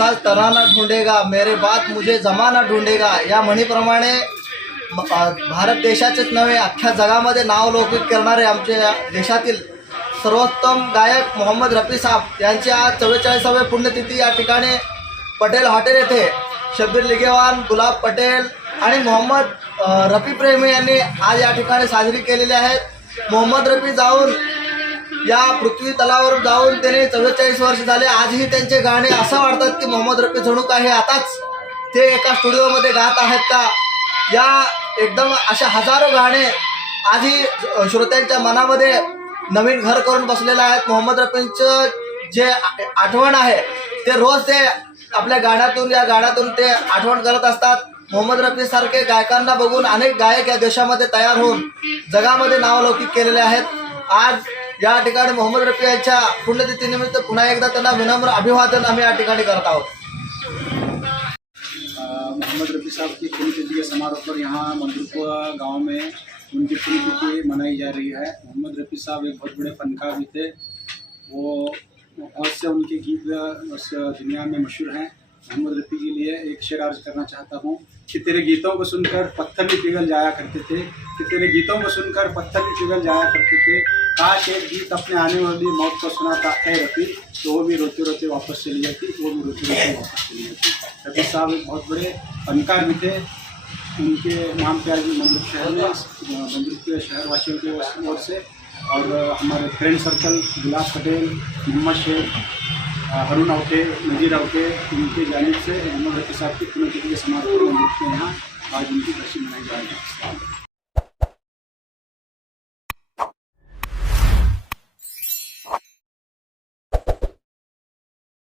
साज तराना ढूंढेगा मेरे बात मुझे जमाना ढूंढेगा. या म्हणीप्रमाणे भारत देशाचेच नव्हे अख्ख्या जगामध्ये नाव लौकिक करणारे आमच्या देशातील सर्वोत्तम गायक मोहम्मद रफी साहेब यांची आज चव्वेचाळीसावे पुण्यतिथी या ठिकाणी पटेल हॉटेल येथे. शब्बीर लिगेवान गुलाब पटेल आणि मोहम्मद रफी प्रेमी यांनी आज या ठिकाणी साजरी केलेली आहेत मोहम्मद रफी जाऊन या पृथ्वी तलावर जाऊन त्यांनी चव्वेचाळीस वर्ष झाले. आजही त्यांचे गाणे असं वाटतात की मोहम्मद रफी जणू आहे. आताच ते एका स्टुडिओमध्ये गात आहेत का? या एकदम अशा हजारो गाणे आजही श्रोत्यांच्या मनामध्ये नवीन घर करून बसलेलं आहेत. मोहम्मद रफींचं जे आठवण आहे ते रोज ते आपल्या गाण्यातून या गाण्यातून ते आठवण करत असतात. मोहम्मद रफी सारखे गायकांना बघून अनेक गायक या देशामध्ये तयार होऊन जगामध्ये नावलौकिक केलेले आहेत. आज या ठिकाणी मोहम्मद रफी यांच्या पुण्यतिथीनिमित्त पुन्हा एकदा विनम्र अभिवादन आम्ही या ठिकाणी करत आहोत. मोहम्मद रफ़ी साहब की पुण्यतिथि के समारोह पर यहाँ मंदुरपुर गाँव में उनकी पुण्यतिथि मनाई जा रही है। मोहम्मद रफ़ी साहब एक बहुत बड़े फनकार भी थे। वो बहुत से उनके गीत दुनिया में मशहूर हैं। मोहम्मद रफ़ी के लिए एक शेर अर्ज़ करना चाहता हूँ कि तेरे गीतों को सुनकर पत्थर भी पिघल जाया करते थे। कि तेरे गीतों को सुनकर पत्थर भी पिघल जाया करते थे। काश एक गीत अपने आने वाली मौत को सुनाता है रफ़ी तो वो भी रोते रोते वापस चली जाती, वो भी रोते रोते वापस चली जाती। रफ़ी साहब एक बहुत बड़े फनकार भी थे। उनके नाम पे आज मंदिर शहर में, मंदिर के शहरवासियों की ओर से और हमारे फ्रेंड सर्कल गुलाब पटेल, मोहम्मद शेख हरुण आवटे नजीर आवटे उनके जानिब से मोहम्मद रफ़ी साहब की पुण्यतिथि के समारोह मंदिर के यहाँ आज उनकी दर्शन मनाई जा रही है।